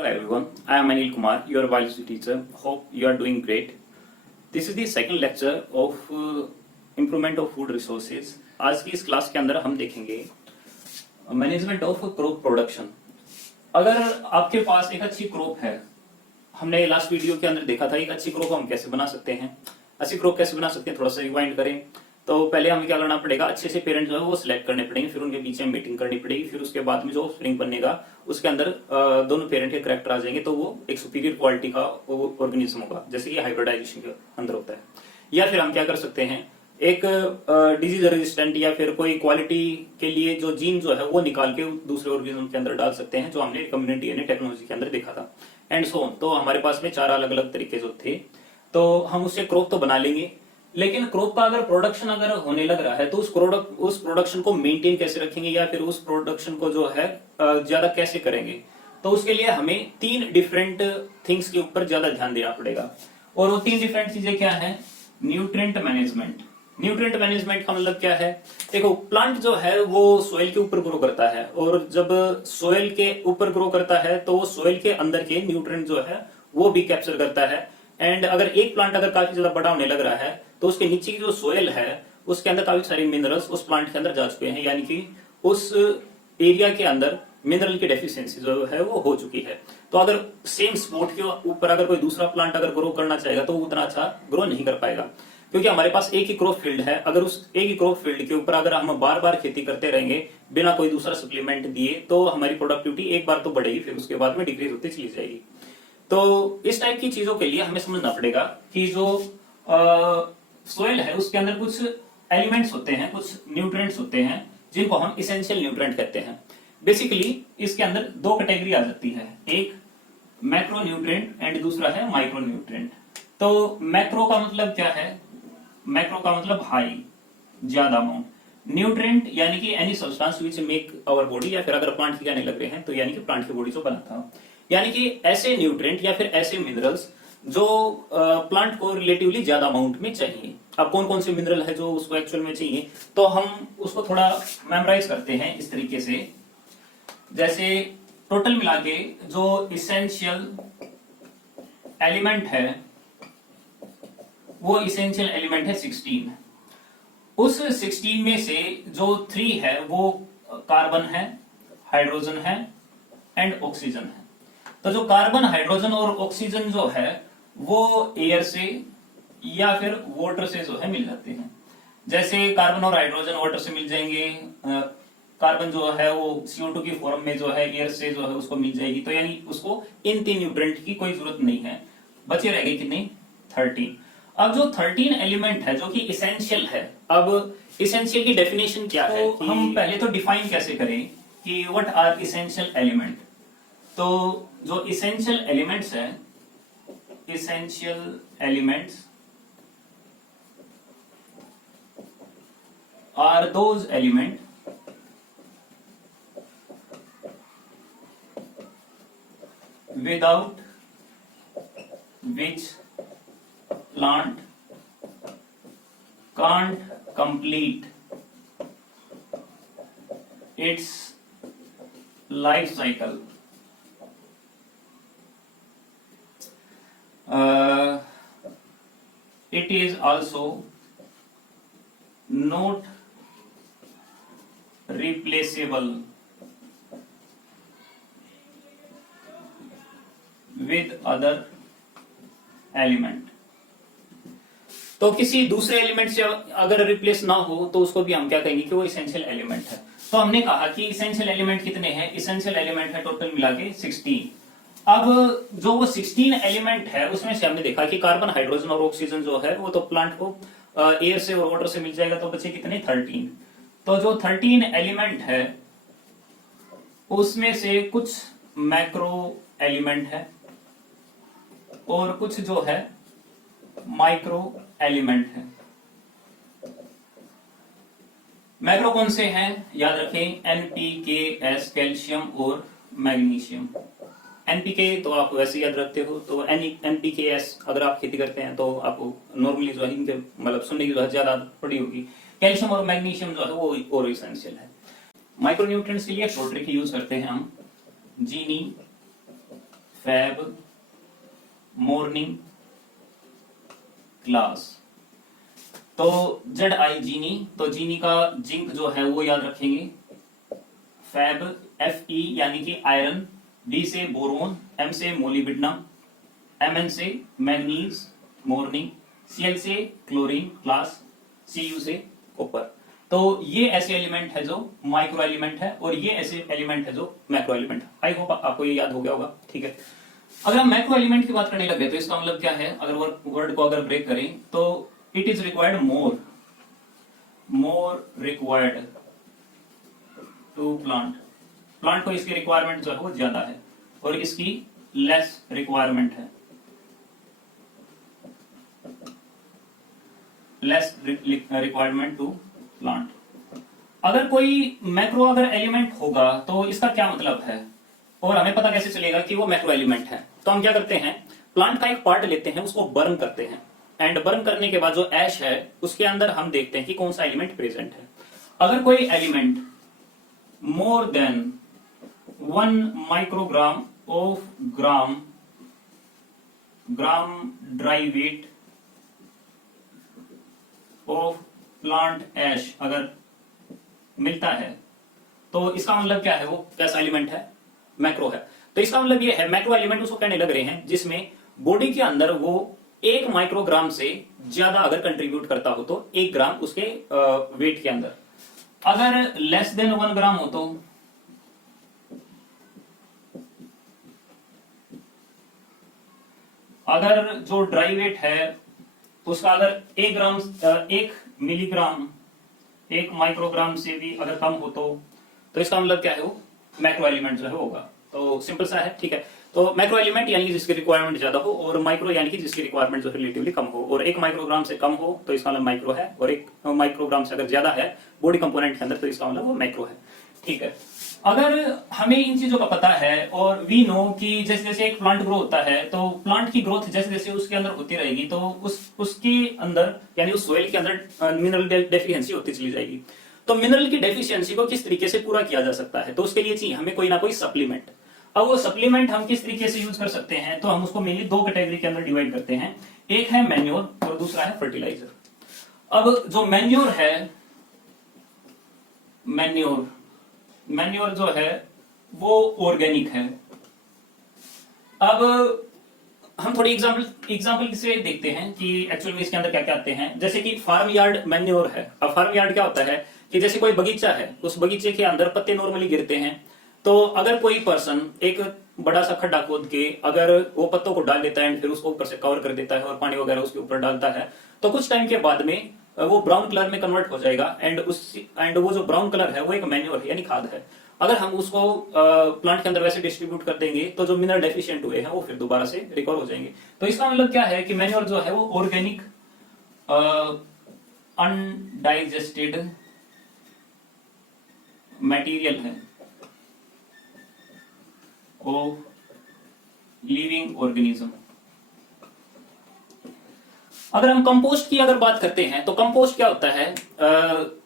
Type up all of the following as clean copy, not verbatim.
Hello everyone, I am Anil Kumar, your biology teacher. Hope you are doing great. This is the second lecture of improvement of food resources. आज की इस class के अंदर हम देखेंगे management of crop production. अगर आपके पास एक अच्छी क्रॉप है, हमने लास्ट वीडियो के अंदर देखा था एक अच्छी क्रॉप हम कैसे बना सकते हैं। अच्छी क्रॉप कैसे बना सकते हैं, थोड़ा सा रिवाइंड करें तो पहले हमें क्या करना पड़ेगा, अच्छे से पेरेंट जो है वो सिलेक्ट करने पड़ेंगे, फिर उनके बीच में मीटिंग करनी पड़ेगी, फिर उसके बाद में जो स्प्रिंग बनेगा उसके अंदर दोनों पेरेंट के करेक्टर आ जाएंगे तो वो एक सुपीरियर क्वालिटी का ऑर्गेनिज्म होगा, जैसे कि हाइब्रिडाइजेशन के अंदर होता है। या फिर हम क्या कर सकते हैं, एक डिजीज रेजिस्टेंट या फिर कोई क्वालिटी के लिए जो जीन जो है वो निकाल के दूसरे ऑर्गेनिज्म के अंदर डाल सकते हैं, जो हमने कम्युनिटी यानी टेक्नोलॉजी के अंदर देखा था एंड सो ऑन। तो हमारे पास में 4 अलग अलग तरीके जो थे, तो हम उससे क्रॉप तो बना लेंगे, लेकिन क्रॉप का अगर प्रोडक्शन अगर होने लग रहा है तो उस प्रोडक्शन को मेंटेन कैसे रखेंगे या फिर उस प्रोडक्शन को जो है ज्यादा कैसे करेंगे। तो उसके लिए हमें 3 डिफरेंट थिंग्स के ऊपर ज्यादा ध्यान देना पड़ेगा। और वो 3 डिफरेंट चीजें क्या है? Nutrient management. न्यूट्रिएंट मैनेजमेंट का मतलब क्या है? देखो, प्लांट जो है वो सोइल के ऊपर ग्रो करता है, और जब सोइल के ऊपर ग्रो करता है तो वो सोइल के अंदर के न्यूट्रिएंट जो है वो भी कैप्चर करता है। एंड अगर एक प्लांट अगर काफी ज्यादा बड़ा होने लग रहा है तो उसके नीचे की जो सोइल है उसके अंदर काफी सारे मिनरल्स उस प्लांट के अंदर जा चुके हैं, यानी कि उस एरिया के अंदर मिनरल की डेफिशिएंसी जो है वो हो चुकी है। तो अगर सेम स्पॉट के ऊपर अगर कोई दूसरा प्लांट अगर ग्रो करना चाहेगा तो वो उतना अच्छा ग्रो नहीं कर पाएगा, क्योंकि हमारे पास एक ही क्रॉप फील्ड है। अगर उस एक ही क्रॉप फील्ड के ऊपर अगर हम बार बार खेती करते रहेंगे बिना कोई दूसरा सप्लीमेंट दिए तो हमारी प्रोडक्टिविटी एक बार तो बढ़ेगी, फिर उसके बाद में डिक्रीज होती चली जाएगी। तो इस टाइप की चीजों के लिए हमें समझना पड़ेगा कि जो सोइल है उसके अंदर कुछ एलिमेंट्स होते हैं, कुछ न्यूट्रिएंट्स होते हैं जिनको हम इसेंशियल न्यूट्रिएंट कहते हैं। बेसिकली इसके अंदर 2 कैटेगरी आ जाती है, एक मैक्रो न्यूट्रिएंट एंड दूसरा है माइक्रो न्यूट्रिएंट। तो मैक्रो का मतलब क्या है? मैक्रो का मतलब हाई, ज्यादा अमाउंट। न्यूट्रिएंट यानी कि any substance which make our body, या फिर अगर प्लांट की कहने लग रहे हैं तो यानी कि प्लांट की बॉडी जो बनाता है, यानी कि ऐसे न्यूट्रिएंट या फिर ऐसे मिनरल्स जो प्लांट को रिलेटिवली ज्यादा अमाउंट में चाहिए। अब कौन कौन से मिनरल है जो उसको एक्चुअल में चाहिए, तो हम उसको थोड़ा मेमोराइज करते हैं इस तरीके से। जैसे टोटल मिला के जो इसेंशियल एलिमेंट है वो इसेंशियल एलिमेंट है 16। उस 16 में से जो 3 है वो कार्बन है, हाइड्रोजन है एंड ऑक्सीजन है। तो जो कार्बन, हाइड्रोजन और ऑक्सीजन जो है वो एयर से या फिर वाटर से जो है मिल जाते हैं। जैसे कार्बन और हाइड्रोजन वाटर से मिल जाएंगे, कार्बन जो है वो CO2 की फॉर्म में जो है एयर से जो है उसको मिल जाएगी। तो यानी उसको इन 3 न्यूट्रिएंट की कोई जरूरत नहीं है, बचे रह गए कितने? 13। अब जो 13 एलिमेंट है जो कि इसेंशियल है, अब इसेंशियल की डेफिनेशन क्या है? तो हम पहले तो डिफाइन कैसे करें कि व्हाट आर इसेंशियल एलिमेंट। तो जो इसेंशियल एलिमेंट्स है, essential elements are those element without which plant can't complete its life cycle. It is also not replaceable with other element। तो किसी दूसरे एलिमेंट से अगर रिप्लेस ना हो तो उसको भी हम क्या कहेंगे कि वो इसेंशियल एलिमेंट है। तो हमने कहा कि इसेंशियल एलिमेंट कितने हैं? इसेंशियल एलिमेंट है टोटल मिला के 16। अब जो वो 16 एलिमेंट है उसमें से हमने देखा कि कार्बन, हाइड्रोजन और ऑक्सीजन जो है वो तो प्लांट को एयर से और वाटर से मिल जाएगा, तो बचे कितने? 13। तो जो 13 एलिमेंट है उसमें से कुछ मैक्रो एलिमेंट है और कुछ जो है माइक्रो एलिमेंट है। मैक्रो कौन से हैं? याद रखें, NPK, कैल्शियम और मैग्नीशियम। NPK तो आप वैसे याद रखते हो, तो NPK अगर आप खेती करते हैं तो आपको नॉर्मली जो है इनके मतलब सुनने की जो है ज्यादा पड़ी होगी। कैल्शियम और मैग्नीशियम जो है वो और इसेंशियल है। माइक्रोन्यूट्रिएंट्स के लिए शॉर्ट ट्रिक यूज करते हैं हम, जीनी फैब मॉर्निंग क्लास। तो जेड आई जीनी, तो जीनी का जिंक जो है वो याद रखेंगे। फैब एफ ई यानी कि आयरन, बी से बोरोन, एम से मोलिब्डेनम, एम एन से मैग्नीज मॉर्निंग, सी एल से क्लोरीन क्लास, सी यू से कॉपर। तो ये ऐसे एलिमेंट है जो माइक्रो एलिमेंट है और ये ऐसे एलिमेंट है जो मैक्रो एलिमेंट है। आई होप आपको ये याद हो गया होगा। ठीक है, अगर हम मैक्रो एलिमेंट की बात करने लगे तो इसका मतलब क्या है, अगर वर्ड को अगर ब्रेक करें तो it is required more required to plant को इसकी रिक्वायरमेंट जो है वो ज्यादा है और इसकी लेस रिक्वायरमेंट है, लेस रिक्वायरमेंट टू प्लांट। अगर कोई मैक्रो अगर एलिमेंट होगा तो इसका क्या मतलब है और हमें पता कैसे चलेगा कि वो मैक्रो एलिमेंट है। तो हम क्या करते हैं, प्लांट का एक पार्ट लेते हैं, उसको बर्न करते हैं एंड बर्न करने के बाद जो ऐश है उसके अंदर हम देखते हैं कि कौन सा एलिमेंट प्रेजेंट है। अगर कोई element more than 1 microgram of gram dry weight of plant ash अगर मिलता है तो इसका मतलब क्या है, वो कैसा एलिमेंट है, मैक्रो है। तो इसका मतलब ये है मैक्रो एलिमेंट उसको कहने लग रहे हैं जिसमें बॉडी के अंदर वो 1 माइक्रोग्राम से ज्यादा अगर कंट्रीब्यूट करता हो तो 1 ग्राम उसके वेट के अंदर। अगर लेस देन 1 ग्राम हो तो अगर जो ड्राई वेट है उसका अगर 1 मिलीग्राम 1 माइक्रोग्राम से भी अगर कम हो तो इसका मतलब क्या है, वो मैक्रो एलिमेंट जो है होगा। तो सिंपल सा है। ठीक है, तो मैक्रो एलिमेंट यानी कि जिसकी रिक्वायरमेंट ज्यादा हो और माइक्रो यानी कि जिसकी रिक्वायरमेंट जो रिलेटिवली कम हो। और 1 माइक्रोग्राम से कम हो तो इसका मतलब माइक्रो है और 1 माइक्रोग्राम से अगर ज्यादा है बॉडी कंपोनेंट के अंदर तो इसका मतलब वो मैक्रो है। ठीक है, अगर हमें इन चीजों का पता है और वी नो कि जैसे जैसे एक प्लांट ग्रो होता है तो प्लांट की ग्रोथ जैसे जैसे उसके अंदर होती रहेगी तो उसके अंदर यानी उस सोइल के अंदर मिनरल डेफिशिएंसी होती चली जाएगी। तो मिनरल की डेफिशिएंसी को किस तरीके से पूरा किया जा सकता है, तो उसके लिए चाहिए हमें कोई ना कोई सप्लीमेंट। अब वो सप्लीमेंट हम किस तरीके से यूज कर सकते हैं, तो हम उसको मेनली 2 कैटेगरी के अंदर डिवाइड करते हैं। एक है मैन्योर और दूसरा है फर्टिलाइजर। अब जो मैन्योर है, मैन्योर जो है वो ऑर्गेनिक है। अब हम थोड़ी एग्जांपल से देखते हैं कि एक्चुअल में इसके अंदर क्या क्या आते हैं। जैसे कि फार्म यार्ड मैन्योर है। अब फार्म यार्ड क्या होता है कि जैसे कोई बगीचा है, उस बगीचे के अंदर पत्ते नॉर्मली गिरते हैं, तो अगर कोई पर्सन एक बड़ा सा खड्डा खोद के अगर वो पत्तों को डाल देता है फिर उसको ऊपर से कवर कर देता है और पानी वगैरह उसके ऊपर डालता है, तो कुछ टाइम के बाद में वो ब्राउन कलर में कन्वर्ट हो जाएगा एंड वो जो ब्राउन कलर है वो एक मैन्योर है यानी खाद है। अगर हम उसको प्लांट के अंदर वैसे डिस्ट्रीब्यूट कर देंगे तो जो मिनरल डेफिशिएंट हुए हैं वो फिर दोबारा से रिकवर हो जाएंगे। तो इसका मतलब क्या है कि मैन्योर जो है वो ऑर्गेनिक अनडाइजेस्टेड मटेरियल है ऑफ लिविंग ऑर्गेनिज्म। अगर हम कंपोस्ट की अगर बात करते हैं तो कंपोस्ट क्या होता है,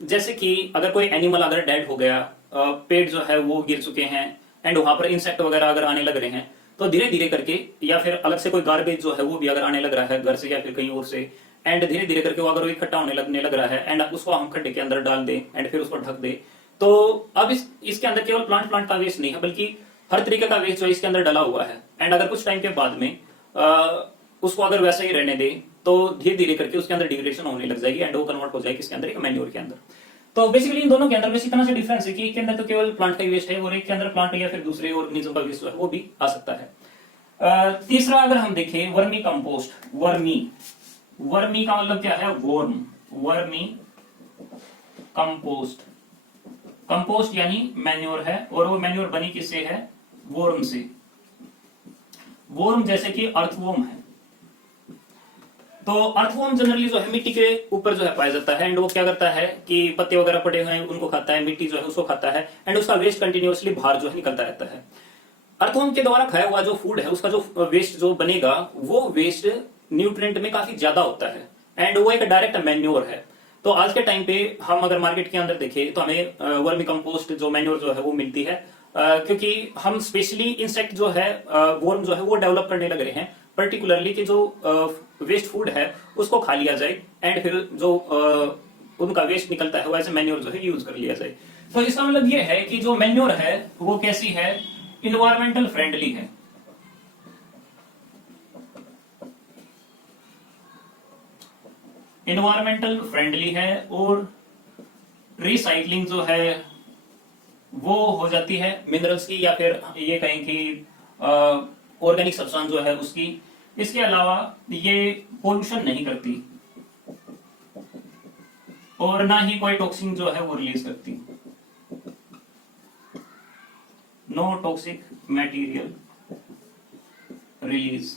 जैसे कि अगर कोई एनिमल अगर डेड हो गया, पेड़ जो है वो गिर चुके हैं एंड वहां पर इंसेक्ट वगैरह अगर आने लग रहे हैं तो धीरे धीरे करके, या फिर अलग से कोई गार्बेज जो है वो भी अगर आने लग रहा है घर से या फिर कहीं और से, एंड धीरे धीरे करके वो अगर इकट्ठा होने लग रहा है एंड उसको हम खड्डे के अंदर डाल दें एंड फिर उसको ढक दे, तो अब इसके अंदर केवल प्लांट का वेस्ट नहीं है बल्कि हर तरीके का वेस्ट जो इसके अंदर डला हुआ है। एंड अगर कुछ टाइम के बाद में उसको अगर वैसा ही रहने दे तो धीरे धीरे करके उसके अंदर डिग्रेडेशन होने लग जाएगी एंड वो कन्वर्ट हो जाएगी इसके अंदर एक मैन्योर के अंदर। तो बेसिकली इन दोनों के अंदर बेसिक तरह से डिफरेंस है कि एक के अंदर तो केवल प्लांट का वेस्ट है और एक के अंदर प्लांट या फिर दूसरे ऑर्गेनिज्म का वेस्ट है वो भी आ सकता है। तीसरा अगर हम देखें वर्मी कंपोस्ट, वर्मी का मतलब क्या है, वर्मी कंपोस्ट। कंपोस्ट यानी मैन्योर है और वो मैन्योर बनी किससे है, वोर्म से। वोर्म जैसे कि अर्थवॉर्म है, तो अर्थवॉर्म जनरली जो है मिट्टी के ऊपर जो है पाया जाता है एंड वो क्या करता है कि पत्ते वगैरह पड़े हुए हैं उनको खाता है, मिट्टी जो है उसको खाता है एंड उसका वेस्ट कंटिन्यूअसली बाहर जो है निकलता रहता है। अर्थवॉर्म के द्वारा खाया हुआ जो फूड है उसका जो वेस्ट जो बनेगा वो वेस्ट न्यूट्रिएंट में काफी ज्यादा होता है एंड वो एक डायरेक्ट मैन्योर है। तो आज के टाइम पे हम अगर मार्केट के अंदर देखें तो हमें वर्मी कंपोस्ट जो मैन्योर जो है वो मिलती है क्योंकि हम स्पेशली इंसेक्ट जो है वर्म जो है वो डेवलप करने लग रहे हैं, पर्टिकुलरली कि जो वेस्ट फूड है उसको खा लिया जाए एंड फिर जो उनका वेस्ट निकलता है वो एज मैन्योर जो है यूज कर लिया जाए। तो इसका मतलब ये है कि जो मैन्योर है वो कैसी है, इन्वायरमेंटल फ्रेंडली है। इन्वायरमेंटल फ्रेंडली है और रिसाइकलिंग जो है वो हो जाती है मिनरल्स की, या फिर ये कहें कि ऑर्गेनिक सब्सटेंस जो है उसकी। इसके अलावा ये पोल्यूशन नहीं करती और ना ही कोई टॉक्सिन जो है वो रिलीज करती। No toxic material release.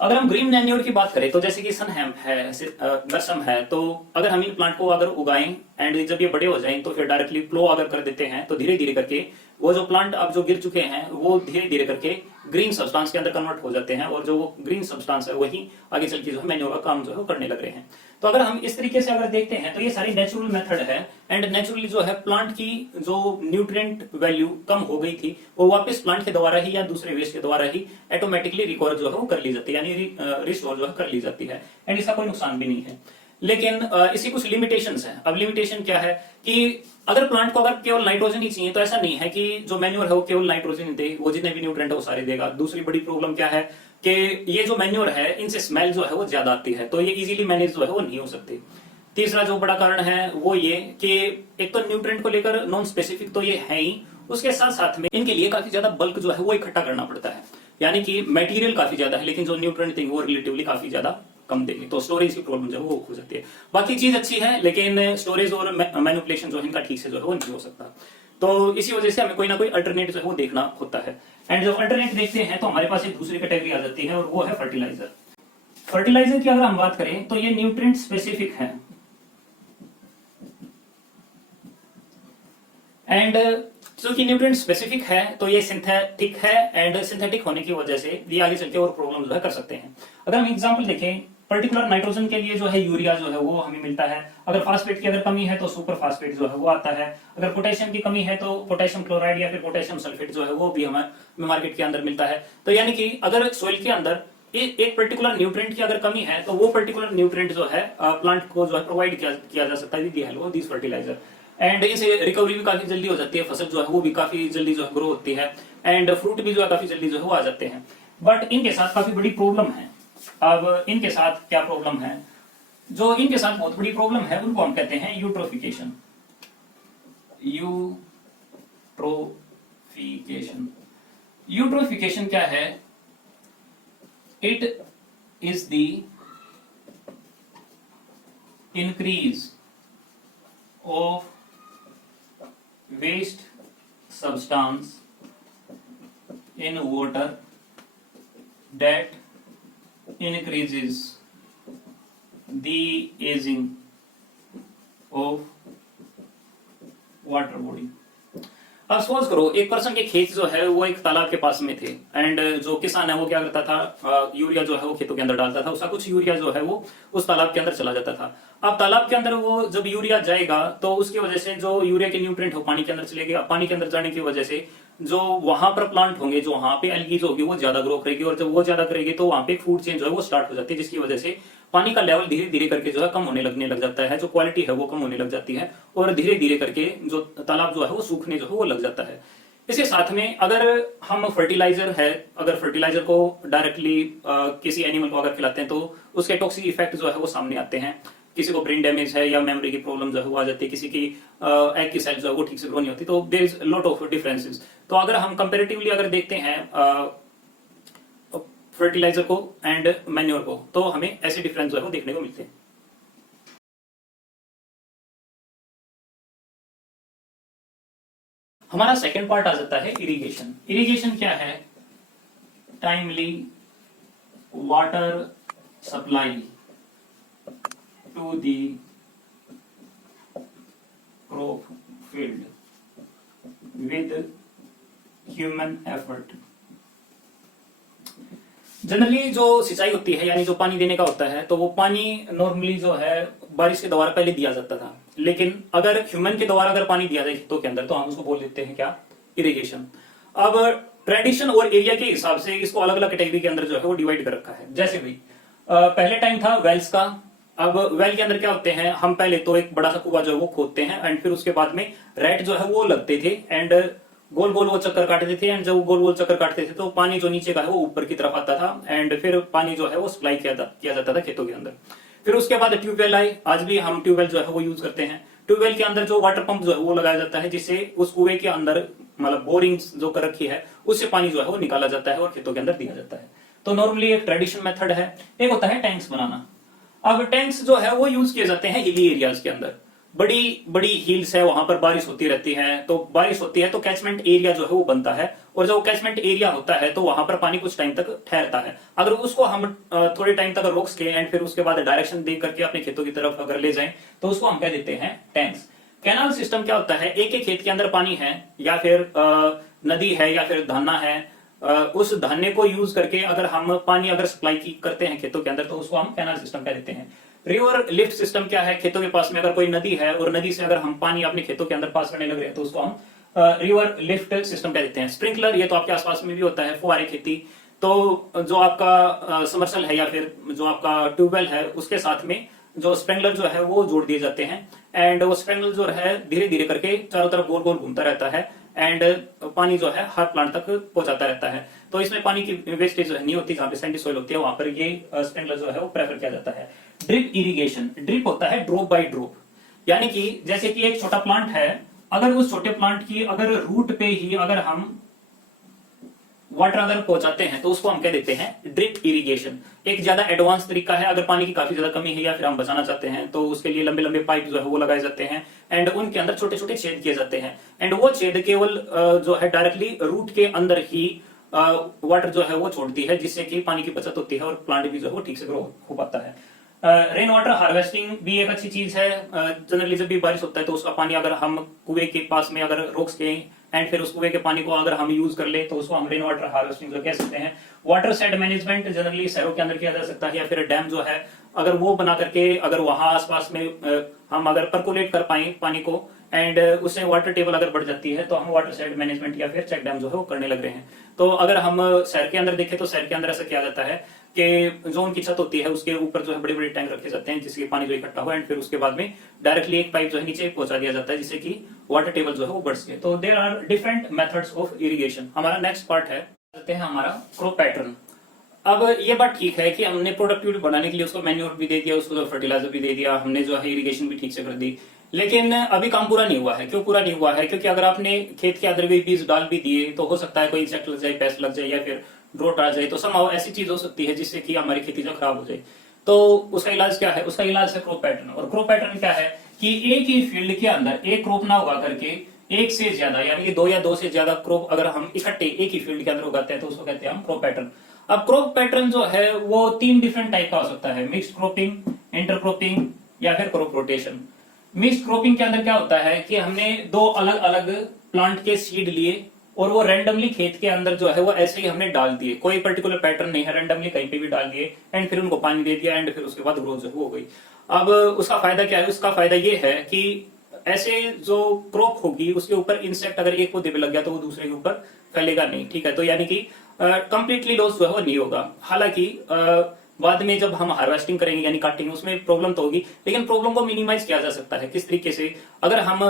अगर हम ग्रीन मैन्योर की बात करें तो जैसे कि सनहैम्प है, गसम है, तो अगर हम इन प्लांट को अगर उगाएं एंड जब ये बड़े हो जाएं तो फिर डायरेक्टली प्लो अगर कर देते हैं तो धीरे धीरे करके वो जो प्लांट अब जो गिर चुके हैं वो धीरे धीरे करके ग्रीन सब्सटेंस के अंदर कन्वर्ट हो जाते हैं और जो वो ग्रीन सब्सटेंस है वही आगे चल के जो है मैन्योर का काम जो है वो करने लग रहे हैं। तो अगर हम इस तरीके से अगर देखते हैं तो ये सारी नेचुरल मेथड है एंड नेचुरली जो है प्लांट की जो न्यूट्रिएंट वैल्यू कम हो गई थी वो वापस प्लांट के द्वारा ही या दूसरे वेस्ट के द्वारा ही ऑटोमेटिकली रिकवर जो है वो कर ली जाती है, यानी रिस्टोर जो है कर ली जाती है एंड इसका कोई नुकसान भी नहीं है। लेकिन इसकी कुछ लिमिटेशंस हैं। अब लिमिटेशन क्या है कि अगर प्लांट को अगर केवल नाइट्रोजन ही चाहिए तो ऐसा नहीं है कि जो मैन्योर है वो केवल नाइट्रोजन ही दे, वो जितने भी न्यूट्रिएंट है वो सारे देगा। दूसरी बड़ी प्रॉब्लम क्या है कि ये जो मैन्योर है इनसे स्मेल जो है वो ज्यादा आती है, तो ये इजीली मैनेज जो है वो नहीं हो सकती। तीसरा जो बड़ा कारण है वो ये कि एक तो न्यूट्रिएंट को लेकर नॉन स्पेसिफिक तो ये है ही, उसके साथ साथ में इनके लिए काफी ज्यादा बल्क जो है वो इकट्ठा करना पड़ता है, यानी कि मटेरियल काफी ज्यादा है लेकिन जो न्यूट्रिएंट थिंग वो रिलेटिवली काफी ज्यादा कम देंगे, तो स्टोरेज की प्रॉब्लम जो है वो हो सकती है। बाकी चीज अच्छी है लेकिन स्टोरेज और मैनिपुलेशन जो है इनका ठीक से जो है वो नहीं हो सकता, तो इसी वजह से हमें कोई ना कोई अल्टरनेट जो है वो देखना होता है। एंड जब अल्टरनेट देखते हैं तो हमारे पास एक दूसरी कैटेगरी आ जाती है और वो है फर्टिलाइजर। फर्टिलाइजर की अगर हम बात करें तो ये न्यूट्रिएंट स्पेसिफिक है एंड क्योंकि न्यूट्रिएंट स्पेसिफिक है तो ये सिंथेटिक है एंड सिंथेटिक होने की वजह से ये आगे चलके और प्रॉब्लम जो है कर सकते हैं। अगर हम एग्जांपल देखें, पर्टिकुलर नाइट्रोजन के लिए जो है यूरिया जो है वो हमें मिलता है, अगर फास्फेट की अगर कमी है तो सुपर फास्फेट जो है वो आता है, अगर पोटेशियम की कमी है तो पोटेशियम क्लोराइड या फिर पोटेशियम सल्फेट जो है वो भी हमें मार्केट के अंदर मिलता है। तो यानी कि अगर सॉइल के अंदर एक पर्टिकुलर न्यूट्रिएंट की अगर कमी है तो वो पर्टिकुलर न्यूट्रिएंट जो है प्लांट को जो है प्रोवाइड किया जा सकता है with the help of this fertiliser and इनसे रिकवरी भी काफी जल्दी हो जाती है, फसल जो है वो भी काफी जल्दी जो है ग्रो होती है एंड फ्रूट भी जो है काफी जल्दी जो है वो आ जाते हैं। बट इनके साथ काफी बड़ी प्रॉब्लम है। अब इनके साथ क्या प्रॉब्लम है, जो इनके साथ बहुत बड़ी प्रॉब्लम है उनको हम कहते हैं यूट्रोफिकेशन। यूट्रोफिकेशन यूट्रोफिकेशन क्या है, it is the increase of waste substance in water that increases the aging of water body। अब सपोज करो एक पर्सन के खेत जो है वो एक तालाब के पास में थे एंड जो किसान है वो क्या करता था, यूरिया जो है वो खेतों के अंदर डालता था, उसका कुछ यूरिया जो है वो उस तालाब के अंदर चला जाता था। अब तालाब के अंदर वो जब यूरिया जाएगा तो उसकी वजह से जो यूरिया के न्यूट्रिएंट हो पानी के अंदर चले गए, पानी के अंदर जाने की वजह से जो वहां पर प्लांट होंगे, जो वहां पे एल्गीज होगी वो ज्यादा ग्रो करेगी और जब वो ज्यादा करेगी तो वहां पे फूड चेंज जो है वो स्टार्ट हो जाती है, जिसकी वजह से पानी का लेवल धीरे धीरे करके जो है कम होने लगने लग जाता है, जो क्वालिटी है वो कम होने लग जाती है और धीरे धीरे करके जो तालाब जो है वो सूखने जो है वो लग जाता है। इसके साथ में अगर हम फर्टिलाइजर है, अगर फर्टिलाइजर को डायरेक्टली किसी एनिमल को अगर खिलाते हैं तो उसके टॉक्सिक इफेक्ट जो है वो सामने आते हैं। किसी को ब्रेन डैमेज है या मेमोरी की प्रॉब्लम जो है वो आ जाती है, किसी की एग की सेल जो है वो ठीक से ग्रो नहीं होती, तो there is lot of differences. तो अगर हम कंपैरेटिवली अगर देखते हैं फर्टिलाइजर को एंड मैन्योर को तो हमें ऐसे डिफरेंस जो है वो देखने को मिलते हैं। हमारा सेकंड पार्ट आ जाता है इरिगेशन। इरिगेशन क्या है, timely water supply to the crop field with human effort. Generally जो सिंचाई होती है यानी जो पानी देने का होता है तो वो पानी नॉर्मली जो है बारिश के द्वारा पहले दिया जाता था, लेकिन अगर ह्यूमन के द्वारा अगर पानी दिया जाए खेतों के अंदर तो हम उसको बोल देते हैं क्या, इरिगेशन। अब ट्रेडिशन और एरिया के हिसाब से इसको अलग अलग कैटेगरी के अंदर जो है वो डिवाइड कर रखा है। जैसे भाई पहले टाइम था वेल्स का। अब वेल के अंदर क्या होते हैं, हम पहले तो एक बड़ा सा कुआं जो है वो खोदते हैं एंड फिर उसके बाद में रेट जो है वो लगते थे एंड गोल गोल वो चक्कर काटते थे एंड जब गोल गोल चक्कर काटते थे तो पानी जो नीचे का है वो ऊपर की तरफ आता था एंड फिर पानी जो है वो सप्लाई किया जाता था खेतों के अंदर। फिर उसके बाद ट्यूबवेल आए। आज भी हम ट्यूबवेल जो है वो यूज करते हैं। ट्यूबवेल के अंदर जो वाटर पंप जो है वो लगाया जाता है जिससे उस कुएं के अंदर मतलब बोरिंग जो कर रखी है उससे पानी जो है वो निकाला जाता है और खेतों के अंदर दिया जाता है। तो नॉर्मली एक ट्रेडिशनल मेथड है। एक होता है टैंक्स बनाना। अब टैंक्स जो है वो यूज किए जाते हैं हिली एरियाज के अंदर। बड़ी बड़ी हिल्स है, वहां पर बारिश होती रहती है, तो बारिश होती है तो कैचमेंट एरिया जो है वो बनता है और जब कैचमेंट एरिया होता है तो वहां पर पानी कुछ टाइम तक ठहरता है। अगर उसको हम थोड़े टाइम तक रोक सके एंड फिर उसके बाद डायरेक्शन दे करके अपने खेतों की तरफ अगर ले जाएं तो उसको हम कह देते हैं टैंक्स। कैनाल सिस्टम क्या होता है, एक एक खेत के अंदर पानी है या फिर नदी है या फिर धाना है, उस धान्य को यूज करके अगर हम पानी अगर सप्लाई करते हैं खेतों के अंदर तो उसको हम कैनाल सिस्टम कह देते हैं। रिवर लिफ्ट सिस्टम क्या है, खेतों के पास में अगर कोई नदी है और नदी से अगर हम पानी अपने खेतों के अंदर पास करने लग रहे हैं तो उसको हम रिवर लिफ्ट सिस्टम कह देते हैं। स्प्रिंकलर ये तो आपके आसपास में भी होता है, फुहारे खेती। तो जो आपका समरसेल है या फिर जो आपका ट्यूबवेल है उसके साथ में जो स्प्रिंकलर जो है वो जोड़ दिए जाते हैं एंड वो स्प्रिंकलर जो है धीरे धीरे करके चारों तरफ गोल गोल घूमता रहता है एंड पानी जो है हर प्लांट तक पहुंचाता रहता है। तो इसमें पानी की वेस्टेज नहीं होती, जहां पे सैंडी सॉइल होती है वहां पर ये स्प्रिंकलर जो है वो प्रेफर किया जाता है। ड्रिप इरिगेशन, ड्रिप होता है ड्रॉप बाय ड्रॉप, यानी कि जैसे कि एक छोटा प्लांट है, अगर उस छोटे प्लांट की अगर रूट पे ही अगर हम वाटर अगर पहुंचाते हैं तो उसको हम कह देते हैं ड्रिप इरिगेशन। एक ज्यादा एडवांस तरीका है, अगर पानी की काफी ज्यादा कमी है या फिर हम बचाना चाहते हैं तो उसके लिए लंबे लंबे पाइप जो है वो लगाए जाते हैं एंड उनके अंदर छोटे छोटे छेद किए जाते हैं एंड वो छेद केवल जो है डायरेक्टली रूट के अंदर ही वाटर जो है वो छोड़ती है जिससे कि पानी की बचत होती है और प्लांट भी जो है वो ठीक से ग्रो हो पाता है। रेन वाटर हार्वेस्टिंग भी एक अच्छी चीज है। जनरली जब भी बारिश होता है तो उसका पानी अगर हम कुएं के पास में अगर रोक सके एंड फिर उस कुएं के पानी को अगर हम यूज कर ले तो उसको हम रेन वाटर हार्वेस्टिंग कह सकते हैं। वाटर शेड मैनेजमेंट जनरली शहरों के अंदर किया जा सकता है या फिर डैम जो है अगर वो बना करके अगर वहां आसपास में हम अगर परकुलेट कर पाए पानी को एंड उससे वाटर टेबल अगर बढ़ जाती है तो हम वाटर शेड मैनेजमेंट या फिर चेक डैम जो है वो करने लग रहे हैं। तो अगर हम शहर के अंदर देखें तो शहर के अंदर ऐसा किया जाता है कि जो उनकी छत होती है उसके ऊपर जो है बड़े बड़े टैंक रखे जाते हैं जिससे पानी जो इकट्ठा हो एंड फिर उसके बाद में डायरेक्टली एक पाइप जो है नीचे पहुंचा दिया जाता है जिससे कि वाटर टेबल जो है वो बढ़ सके। तो there are different methods of irrigation. हमारा नेक्स्ट पार्ट है हमारा क्रॉप पैटर्न। अब ये बात ठीक है कि हमने प्रोडक्टिविटी बढ़ाने के लिए उसको मैन्योर भी दे दिया, उसको फर्टिलाइजर भी दे दिया, हमने जो है इरिगेशन भी ठीक से कर दी, लेकिन अभी काम पूरा नहीं हुआ है। क्यों पूरा नहीं हुआ है? क्योंकि अगर आपने खेत के अंदर भी बीज डाल भी दिए तो हो सकता है कोई इंसेक्ट लग जाए, पेस्ट लग जाए या फिर ड्रोट आ जाए, तो संभव ऐसी चीज हो सकती है जिससे कि हमारी खेती जो खराब हो जाए। तो उसका इलाज क्या है? उसका इलाज है क्रॉप पैटर्न। और क्रॉप पैटर्न क्या है कि एक ही फील्ड के अंदर एक क्रॉप ना उगा करके एक से ज्यादा यानी कि दो या दो से ज्यादा क्रॉप अगर हम इकट्ठे एक ही फील्ड के अंदर उगाते हैं तो उसको कहते हैं हम क्रॉप पैटर्न। अब क्रॉप पैटर्न जो है वो 3 डिफरेंट टाइप का हो सकता है, मिक्स्ड क्रॉपिंग, इंटरक्रॉपिंग या फिर क्रॉप रोटेशन। मिक्स्ड क्रॉपिंग के अंदर क्या होता है कि हमने 2 अलग अलग प्लांट के सीड लिए और वो रैंडमली खेत के अंदर जो है वो ऐसे ही हमने डाल दिए, कोई पर्टिकुलर पैटर्न नहीं है, रैंडमली कहीं पे भी डाल दिए एंड फिर उनको पानी दे दिया एंड फिर उसके बाद ग्रोथ जो हो गई। अब उसका फायदा क्या है? उसका फायदा ये है कि ऐसे जो क्रॉप होगी उसके ऊपर इंसेक्ट अगर एक पौधे पे लग गया तो वो दूसरे के ऊपर फैलेगा नहीं, ठीक है। तो यानी कि कंप्लीटली लॉस जो है वो नहीं होगा। हालांकि बाद में जब हम हार्वेस्टिंग करेंगे यानी काटेंगे उसमें प्रॉब्लम तो होगी, लेकिन प्रॉब्लम को मिनिमाइज किया जा सकता है। किस तरीके से? अगर हम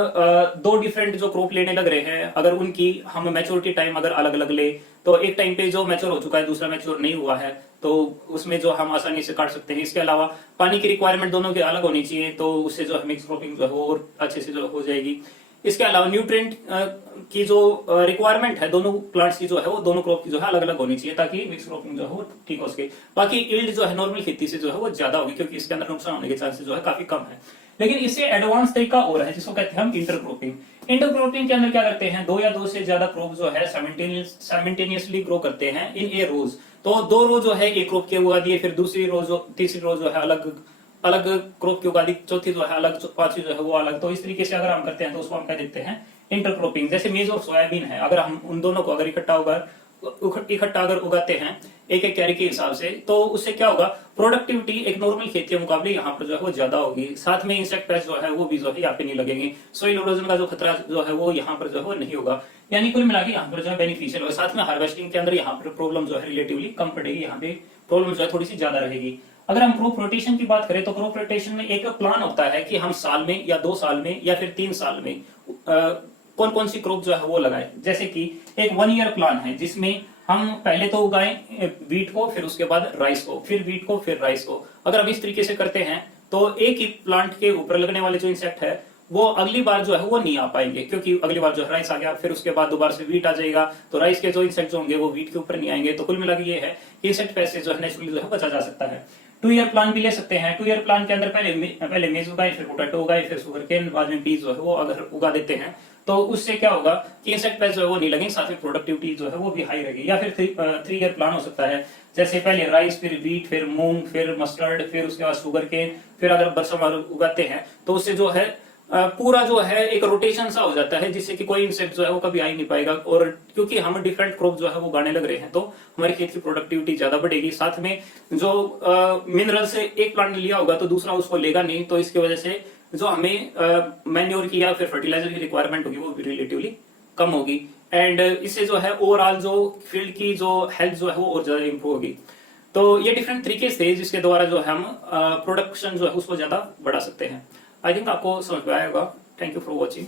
2 डिफरेंट जो क्रॉप लेने लग रहे हैं, अगर उनकी हम मैच्योरिटी टाइम अगर अलग अलग ले तो एक टाइम पे जो मैच्योर हो चुका है दूसरा मैच्योर नहीं हुआ है तो उसमें जो हम आसानी से काट सकते हैं। इसके अलावा पानी की रिक्वायरमेंट दोनों की अलग होनी चाहिए तो उससे जो है मिक्स क्रॉपिंग जो है वो और अच्छे से जो हो जाएगी। इसके अलावा न्यूट्रिएंट की जो रिक्वायरमेंट है दोनों प्लांट्स की जो है वो दोनों क्रॉप की जो है अलग अलग होनी चाहिए ताकि मिक्स क्रॉपिंग जो है वो ठीक हो सके। बाकी यील्ड जो है नॉर्मल खेती से जो है वो ज्यादा होगी क्योंकि इसके अंदर नुकसान होने के चांसेस जो है काफी कम है। लेकिन इससे एडवांस तरीका और है जिसको कहते हैं हम इंटरक्रॉपिंग। इंटरक्रॉपिंग के अंदर क्या करते हैं? 2 या 2 से ज्यादा क्रॉप जो है साइमल्टेनियसली ग्रो करते हैं इन ए रोज। तो 2 रो जो है एक क्रॉप के उगा दिए, फिर दूसरी रो जो तीसरी रो जो है अलग अलग क्रॉप की उगा दी, चौथी जो है अलग, पांचवी जो है वो अलग। तो इस तरीके से अगर हम करते हैं तो उसको हम कह देते हैं इंटरक्रॉपिंग। जैसे मेज और सोयाबीन है, अगर हम उन दोनों को अगर इकट्ठा इकट्ठा अगर उगाते हैं एक एक कैरी के हिसाब से, तो उससे क्या होगा, प्रोडक्टिविटी एक नॉर्मल खेती के मुकाबले यहाँ पर जो है वो ज्यादा होगी। साथ में इंसेक्ट पेस्ट जो है वो भी जो है यहाँ पे नहीं लगेंगे, सॉइल इरोजन का जो खतरा जो है वो यहाँ पर जो है वो नहीं होगा। यानी कुल मिला के यहाँ पर जो है बेनिफिशियल होगा। साथ में हार्वेस्टिंग के अंदर यहाँ पर प्रॉब्लम जो है रिलेटिवली कम पड़ेगी, यहाँ पे प्रॉब्लम जो है थोड़ी सी ज्यादा रहेगी। अगर हम क्रॉप रोटेशन की बात करें तो क्रॉप रोटेशन में एक प्लान होता है कि हम साल में या 2 साल में या फिर 3 साल में कौन कौन सी क्रॉप जो है वो लगाए। जैसे कि एक 1 ईयर प्लान है जिसमें हम पहले तो उगाएं वीट को, फिर उसके बाद राइस को, फिर वीट को, फिर राइस को। अगर हम इस तरीके से करते हैं तो एक ही प्लांट के ऊपर लगने वाले जो इंसेक्ट है वो अगली बार जो है वो नहीं आ पाएंगे, क्योंकि अगली बार जो है राइस आ गया, फिर उसके बाद दोबारा से वीट आ जाएगा, तो राइस के जो इंसेक्ट होंगे वो वीट के ऊपर नहीं आएंगे। तो कुल मिला के ये है कि इंसेक्ट पेस्ट से जो है नेचुरली जो है बचा जा सकता है। 2 ईयर प्लान भी ले सकते हैं। 2 ईयर प्लान के अंदर पहले मेज उगाए, फिर पोटैटो उगाए, फिर शुगर केन, बाद में पीस जो है वो अगर उगा देते हैं तो उससे क्या होगा कि इंसेक्ट पेस्ट जो है वो नहीं लगेंगे, साथ में प्रोडक्टिविटी जो है वो भी हाई रहेगी। या फिर 3 ईयर प्लान हो सकता है, जैसे पहले राइस, फिर वीट, फिर मूंग, फिर मस्टर्ड, फिर उसके बाद शुगर केन, फिर अगर बरसम उगाते हैं तो उससे जो है पूरा जो है एक रोटेशन सा हो जाता है, जिससे कि कोई इंसेक्ट जो है वो कभी आ ही नहीं पाएगा। और क्योंकि हम डिफरेंट क्रॉप जो है वो उगाने लग रहे हैं तो हमारे खेत की प्रोडक्टिविटी ज्यादा बढ़ेगी। साथ में जो मिनरल से एक प्लांट लिया होगा तो दूसरा उसको लेगा नहीं, तो इसकी वजह से जो हमें मैन्योर की या फिर फर्टिलाइजर की रिक्वायरमेंट होगी वो भी रिलेटिवली कम होगी। एंड इससे जो है ओवरऑल जो फील्ड की जो हेल्थ जो है वो और ज्यादा इंप्रूव होगी। तो ये डिफरेंट तरीके थे जिसके द्वारा जो हम प्रोडक्शन जो है उसको ज्यादा बढ़ा सकते हैं। आई थिंक आपको समझ में आएगा। Thank you for watching.